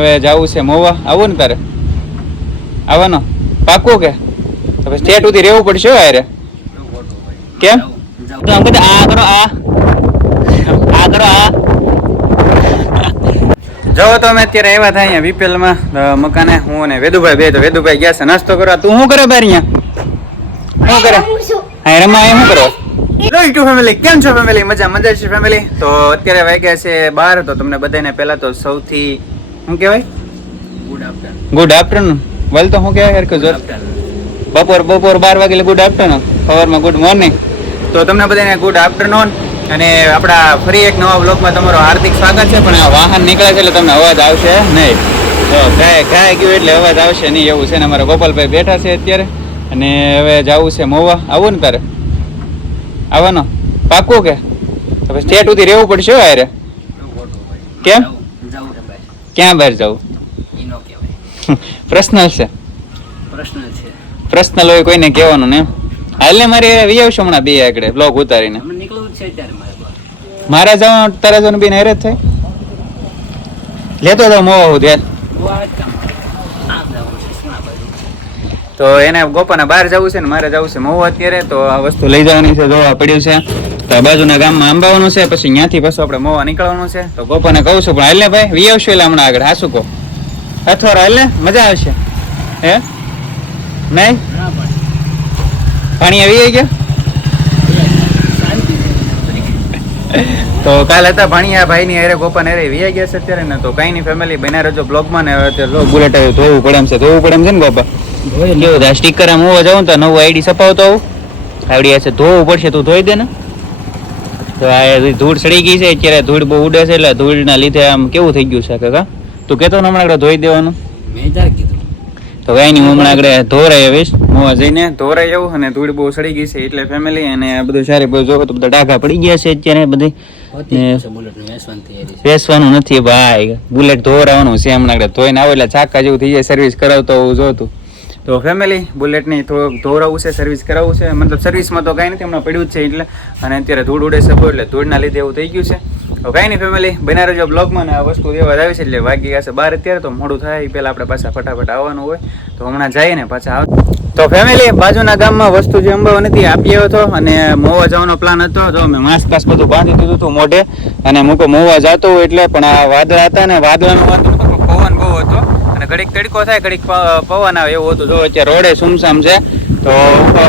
હવે જવું છે મોવા. આવું ને તારે. આવવાનો. પાકું કે? હવે સ્ટેટ સુધી રહેવું પડશે હારે. કેમ? તો આમ કહેતા, આ કરો આ. આ કરો આ. જો તો અમે અત્યારે આવ્યા હતા અહીંયા VPL માં મકાને હું અને વેદુભાઈ બે તો વેદુભાઈ ગયા છે નાસ્તો કરવા. તું શું કરે બાર અહીંયા? શું કરે? હા રમા એ શું કરો? હેલો યુટ્યુબ ફેમિલી કેમ છો ફેમિલી મજા મજા છે ફેમિલી તો અત્યારે વાગ્યા છે બાર તો તમને બધાને પહેલા તો સૌથી શું કહેવાય? Good afternoon good afternoon well તો શું કહેવાય હરકત જોર બપોર બપોર બાર વાગે એટલે ગુડ આફ્ટરનૂન સવારમાં ગુડ મોર્નિંગ તો તમને બધાને ગુડ આફ્ટરનૂન અને આપણા ફરી એક નવા બ્લોગમાં તમારું હાર્દિક સ્વાગત છે. પણ આ વાહન નીકળે છે એટલે તમને અવાજ આવશે નહીં. તો ગાય ગાય ગયું એટલે અવાજ આવશે નહીં એવું છે ને અમારા ગોપાલભાઈ બેઠા છે અત્યારે. અને હવે જવું છે મોવા. આવું ને તારે. આવવાનો. પાકું કે? હવે સ્ટેટ સુધી રહેવું પડશે હારે. કેમ? ક્યાં બહાર જવું ઈ કહેવાય. પર્સનલ છે પર્સનલ છે. પર્સનલ હોય કોઈને કહેવાનું ને હાલ ને મારે વી આવશે હમણાં બે આગળ બ્લોગ ઉતારીને. નીકળવું છે ત્યારે મારે. મારા જવાનું તારા જવાનું બેન હેરે જ થાય? લેતો હતો મોવા હું ધ્યાન તો એને ગોપાના બહાર જવું છે ને મારે જવું છે મોવા અત્યારે તો આ વસ્તુ લઈ જવાની છે જોવા પડ્યું છે. તો બાજુના ગામમાં આંબાવાનું છે પછી ત્યાંથી પાછું આપણે મોવા નીકળવાનું છે. તો ગોપાને કહું છું પણ હાલ ને ભાઈ વી આવશું એટલે હમણાં આગળ. હાસુ કહો. અથવા હાલ ને? મજા આવશે. હે? નહીં? ના પાણી આવી ગયા? તો કાલ હતા ભાણિયા ભાઈની અરે ગોપાન હારે વીઆઈ ગયા છે અત્યારે ને તો કઈ ની ફેમિલી બના રહેજો બ્લોગમાં ને અત્યારે બુલેટ આવ્યું ધોવું પડે એમ છે. ધોવું પડે એમ છે ને ગોપા? કેવું થાય? સ્ટીકર આમ હોવા જાઉં તો નવું આઈડી સપાવતો આવું? આવડી છે ધોવું પડશે તું ધોઈ દે ને. તો આ ધૂળ સડી ગઈ છે અત્યારે ધૂળ બહુ ઉડે છે એટલે ધૂળના લીધે આમ કેવું થઈ ગયું છે કાકા? તું કહેતો ને હમણાં આગળ ધોઈ દેવાનું. તો કઈ નહીં હમણાં આગળ ધોરાઈ આવીશ. મોવા જઈને ધોરાઈ આવું અને ધૂળ બહુ સડી ગઈ છે એટલે ફેમિલી અને આ બધું સારી બધું જોવો તો બધા ડાઘા પડી ગયા છે અત્યારે બધી. ને- બેસવાનું નથી ભાઈ. બુલેટ ધોરાવાનું છે હમણાં આગળ. ધોઈને આવો એટલે ચાકા જેવું થઈ જાય સર્વિસ કરાવતો હોવું જોતું તો ફેમિલી બુલેટની થોડુંક ધોરાવું છે સર્વિસ કરાવવું છે. મતલબ સર્વિસમાં તો કાંઈ નથી, હમણાં પડ્યું જ છે એટલે. અને અત્યારે ધૂળ ઉડે છે એટલે ધૂળના લીધે એવું થઈ ગયું છે. તો કાંઈ નહીં ફેમિલી બના રહેજો બ્લોગમાં આ વસ્તુ એવા આવે છે, એટલે વાગી ગયા છે બહાર અત્યારે, તો મોડું થાય પહેલાં આપણે પાછા ફટાફટ આવવાનું હોય. તો હમણાં જઈએ ને પાછા આવ તો ફેમિલી બાજુના ગામમાં વસ્તુ જે અંબાવા નથી આપી આવ્યો હતો અને મોવા જવાનો પ્લાન હતો. તો મેં માસ્ક પાસ બધું બાંધી દીધું હતું મોઢે અને મૂકો, મોવા જતો એટલે, પણ આ વાદળા હતા ને, વાદળાનું વાંધો નતો પણ પવન બહુ હતો અને ઘડીક તડકો થાય, ઘડીક પવન આવે એવું હતું. જો અત્યારે રોડે સુમસામ છે, તો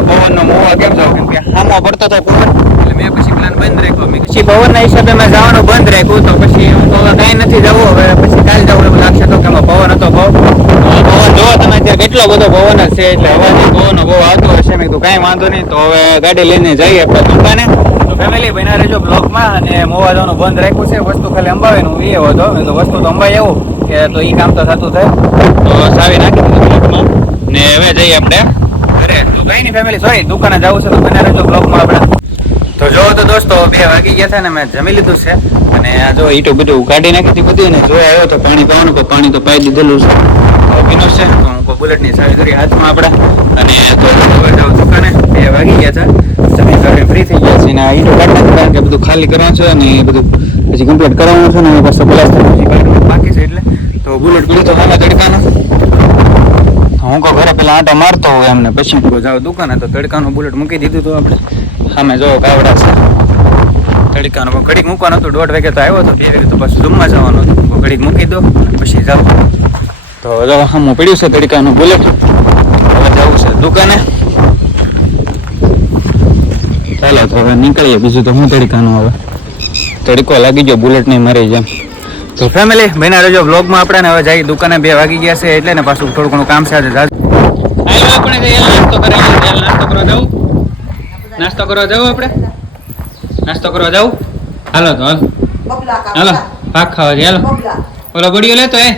પવનનો મોવા કેમ જાવ? કેમ કે હામો પડતો હતો પવન એટલે મેં પછી પ્લાન બંધ રાખ્યો. મેં પછી પવનના હિસાબે મેં જવાનું બંધ રાખ્યું તો પછી હું તો કાંઈ નથી જવું. હવે પછી કાલ જવું એવું લાગશે તો કે પવન હતો બહુ. પવન જોવો તમે અત્યારે કેટલો બધો પવન છે. એટલે અવાજ પવન બહુ આવતો હશે મેં કીધું, કાંઈ વાંધો નહીં. તો હવે ગાડી લઈને જઈએ આપણે દુકાને ફેમિલી બના રહેજો બ્લોગમાં અને મોવા જવાનું બંધ રાખ્યું છે. વસ્તુ ખાલી અંબાવીનું એ હતો. વસ્તુ તો અંબાઈ એવું કે તો એ કામ તો થતું થાય તો સાવી નાખી દીધું બ્લોકમાં. ને હવે જઈએ આપણે ઘરે. તો કઈ નહીં ફેમિલી સોરી દુકાને જવું છે તો બને રહેજો બ્લોકમાં આપણે. તો જો તો દોસ્તો, બે વાગી ગયા છે ને મેં જમી લીધું છે. અને આ જો ઈટો બધું કાઢી નાખી બધું અને જોયા આવ્યો તો પાણી પાવાનું, તો પાણી તો પાઈ દીધેલું છે. પીનો છે, તો હું બુલેટની સાવી કરી હાથમાં આપણા. અને તો હવે જાઉં દુકાને. બે વાગી ગયા છે. જમીન કરીને ફ્રી થઈ ગયા કારણ કે બધું ખાલી કરવાનું છે અને બધું પછી કરવાનું છે ને બાકી છે એટલે. તો બુલેટ પડ્યો તો હાલા તડકાનો. હું કહું ઘરે પેલા આંટો મારતો હોય એમને પછી. જાવ દુકાને તો તડકાનું બુલેટ મૂકી દીધું તો આપણે. સામે જો ગાવડા છે. તડકાનો ઘડીક મૂકવાનો હતો દોઢ વાગે તો આવ્યો હતો બે વાગે તો પાછું જમવા જવાનું હતું. તો ઘડીક મૂકી દો પછી જાવ તો જો સામું પડ્યું છે તડકાનું બુલેટ. હવે જવું છે દુકાને. ચાલો તો હવે નીકળીએ બીજું તો હું તડકાનું હવે. તડકો લાગી ગયો બુલેટ નહીં મરી જેમ. તો ફેમિલી બના રહેજો બ્લોગમાં આપણે ને હવે જઈ દુકાને બે વાગી ગયા છે એટલે ને પાછું થોડું ઘણું કામ છે આજે આપણે નાસ્તો કરાવી નાસ્તો કરવા જવું નાસ્તો કરવા જવું આપણે? નાસ્તો કરવા જવું હાલો તો હાલો. હાલો પાક ખાવા જઈએ હાલો. ઓલો બડીયો લેતો એ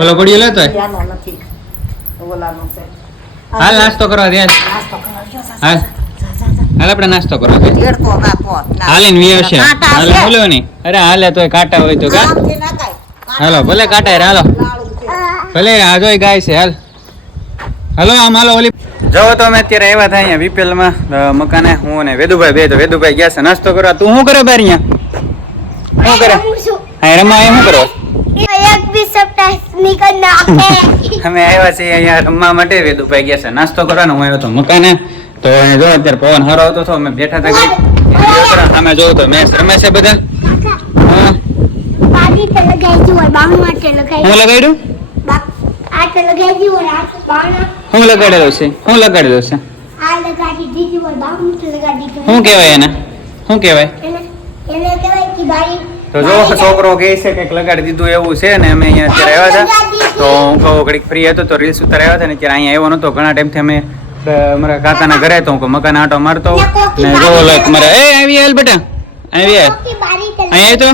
ઓલો બડીયો લેતો એ હાલ નાસ્તો કરવા દે હાલ. હાલ આપણે નાસ્તો કરો હાલે ને. વિયો છે. હાલે બોલો ને. અરે હાલે તોય કાંટા હોય તો કા? હાલો ભલે કાંટા રે હાલો. ભલે આ જોઈ ગાય છે હાલ. હાલો આમ હાલો ઓલી. જો તો અમે અત્યારે આવ્યા હતા અહીંયા VPL માં મકાને. હું અને વેદુભાઈ બે તો વેદુભાઈ ગયા છે નાસ્તો કરવા. તું શું કરે બાર અહીંયા? શું કરે? હા રમા એ શું કરો? એક બી બી સરપ્રાઈઝ નીકળ નાખે અમે આવ્યા છીએ અહીંયા રમવા માટે. વેદુભાઈ ગયા છે નાસ્તો કરવાનો. હું આવ્યો તો મકાને. તો અહીંયા જો અત્યારે પવન હારો આવતો હતો અમે બેઠા હતા સામે જોયું તો મેચ રમે છે બધા? હા. તો લગાડ્યું? તો તો હું લગાડેલો છે? હું લગાડેલો છે? તો શું કહેવાય એને? શું કહેવાય? કે તો જો છોકરો કહે છે કંઈક લગાડી દીધું એવું છે ને અમે અહીંયા અત્યારે આવ્યા હતા. તો હું કહું ઘડીક ફ્રી હતો તો રીલ્સ ઉતાર આવ્યા હતા ને ત્યારે અહીંયા આવ્યો નતો. ઘણા ટાઈમથી અમે અ, અમારા કાકાના ઘરે તો હું મકાન આટો મારતો ને જોવો લાઈક મારે એ આવી હાલ બેટા આવી અહીંયા તો.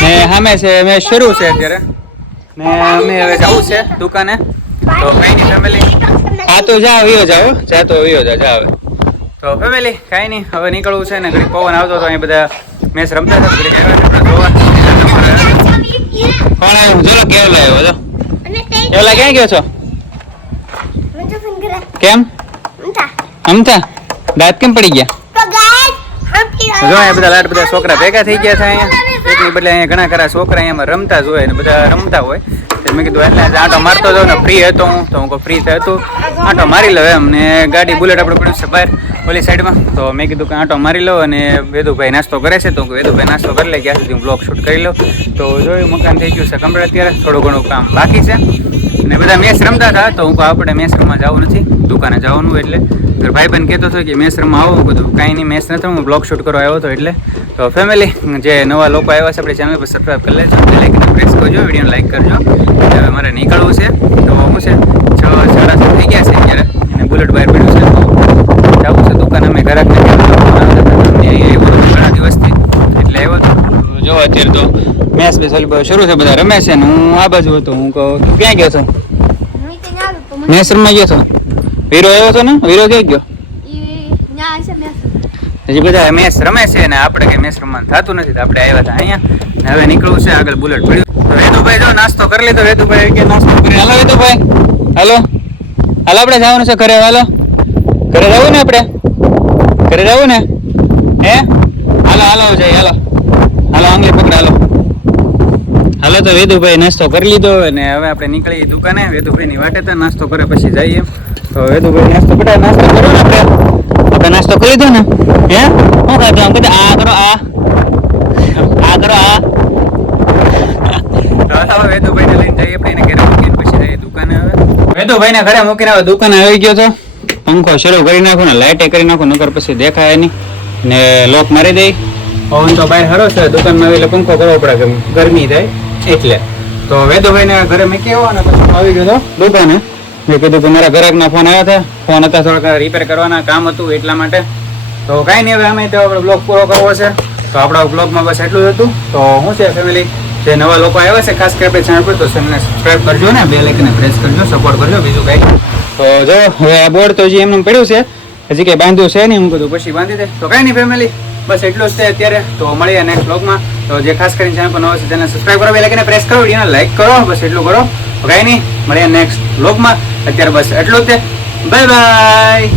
ને સામે છે મેં શરૂ છે અત્યારે. ને અમે હવે જવું છે દુકાને. તો કઈ નહીં ફેમિલી આ તો જા વિયો જાઓ જા તો વિયો જા જાવ તો ફેમિલી કાંઈ નહીં. હવે નીકળવું છે ને ઘણી પવન આવતો તો અહીં બધા મેચ રમતા હતા આવ્યા હતા જોવા. કોણ આવ્યું? ચલો કેવો લાવ્યો જો અને કેવલા ક્યાં ગયો છો? કેમ? અમતા દાંત કેમ પડી ગયા? તો જો બધા લાડ બધા છોકરા ભેગા થઈ ગયા છે અહીંયા. એકની બદલે અહીંયા ઘણા ખરા છોકરા અહીંયા રમતા જ હોય ને બધા રમતા હોય. તો મેં કીધું એટલે આંટો મારતો જાઉં ને ફ્રી હતો હું. તો હું ફ્રી હતું. આંટો મારી લઉં એમ ને ગાડી બુલેટ આપણે પડ્યું છે બહાર. ઓલી સાઈડમાં? તો મેં કીધું કે આંટો મારી લો અને વેદુભાઈ નાસ્તો કરે છે, તો વેદુભાઈ નાસ્તો કરી લે ત્યાં સુધી હું બ્લોગ શૂટ કરી લઉં. તો જોયું મકાન થઈ ગયું છે કમ્પ્લીટ અત્યારે, થોડું ઘણું કામ બાકી છે. ને બધા મેચ રમતા હતા, તો હું આપણે મેચ રમવા જવું નથી, દુકાને જવાનું એટલે. ભાઈ બન કહેતો હતો કે મેચ રમવા આવો બધું કાંઈ નહીં મેચ નથી હું બ્લોગ શૂટ કરવા આવ્યો હતો એટલે. તો ફેમિલી જે નવા લોકો આવ્યા છે, આપણી ચેનલ પર સબસ્ક્રાઈબ કરી લેજો લાઈકને પ્રેસ કરજો, વિડીયોને લાઈક કરજો. હવે મારે નીકળવું છે, તો હું છે છ, સાડા થઈ ગયા છે અત્યારે, અને બુલેટ બહાર પડ્યું છે તો જવું છે દુકાન અમે ઘરાકને ઘણા દિવસથી એટલે આવ્યો હતો જો અત્યારે તો. મેચ બેસ શરૂ છે બધા. રમે છે ને હું આ બાજુ હતો. હું કહું તું ક્યાં ગયો છો? હું તો ના તો મને મેચ રમવા ગયો છો? વીરો આવ્યો હતો ને? વીરો ક્યાં ગયો? હજી બધા મેચ રમે છે ને આપણે કઈ મેચ રમવાનું થતું નથી તો આપણે આવ્યા હતા અહીંયા. ને હવે નીકળવું છે. આગળ બુલેટ પડ્યું. તો વેદુભાઈ જો નાસ્તો કરી લીધો. વેદુભાઈ કે નાસ્તો કરી હાલો વેદુભાઈ હાલો. હાલો આપણે જવાનું છે ઘરે. હાલો. ઘરે જવું ને આપણે? ઘરે જવું ને? હે? હાલો હાલો જઈ હાલો. હાલો, આંગળી પકડાલો હાલો. તો વેદુભાઈ નાસ્તો કરી લીધો અને હવે આપણે નીકળી દુકાને. વેદુભાઈ ની વાટે તો નાસ્તો કરે, પછી જઈએ. તો વેદુભાઈ નાસ્તો કરે નાસ્તો કરો ને આપણે. આપણે નાસ્તો કરી લીધો ને? હે? શું ખાધું આમ કીધું આ કરો, આ. આ કરો, આ. હવે વેદુભાઈને લઈને પછી દુકાને હવે. વેદુભાઈને ઘરે મૂકીને હવે દુકાને આવી ગયો તો પંખો શરૂ કરી નાખો ને લાઇટે કરી નાખો નગર પછી દેખાય નહીં. ને લોક મારી દઈ. પવન તો બહાર હરો છે, દુકાનમાં એટલે પંખો કરવો પડે ગરમી થાય એટલે. તો વેદુભાઈને ઘરે મેં કેવો અને પછી આવી ગયો દુકાને. મેં કીધું કે મારા ગ્રાહકના ફોન આવ્યા હતા. ફોન હતા થોડાક રિપેર કરવાના, કામ હતું એટલા માટે. તો કાંઈ નહીં, હવે અમે તો આપણે બ્લોગ પૂરો કરવો છે. તો આપણા બ્લોગમાં બસ એટલું જ હતું. તો હું છે ફેમિલી જે નવા લોકો આવ્યા છે, ખાસ કરી આપણે ચેનલ પર, તો ચેનલને સબસ્ક્રાઈબ કરજો ને બે લાઇકને પ્રેસ કરજો સપોર્ટ કરજો, બીજું કાંઈ તો જો, હવે આ બોર્ડ તો જે એમનું પડ્યું છે. હજી કંઈ બાંધ્યું છે નહીં, હું કીધું પછી બાંધી દે. તો કાંઈ નહીં ફેમિલી બસ એટલું જ છે અત્યારે. તો મળીએ નેક્સ્ટ બ્લોગમાં તો જે ખાસ કરીને ચેનલ પર નવો છે તેને સબસ્ક્રાઈબ કરો બે પ્રેસ કરો વિડીયોને લાઈક કરો, બસ એટલું કરો. કાંઈ નહીં, મળીએ નેક્સ્ટ બ્લોગમાં અત્યારે બસ એટલું જ છે. Bye bye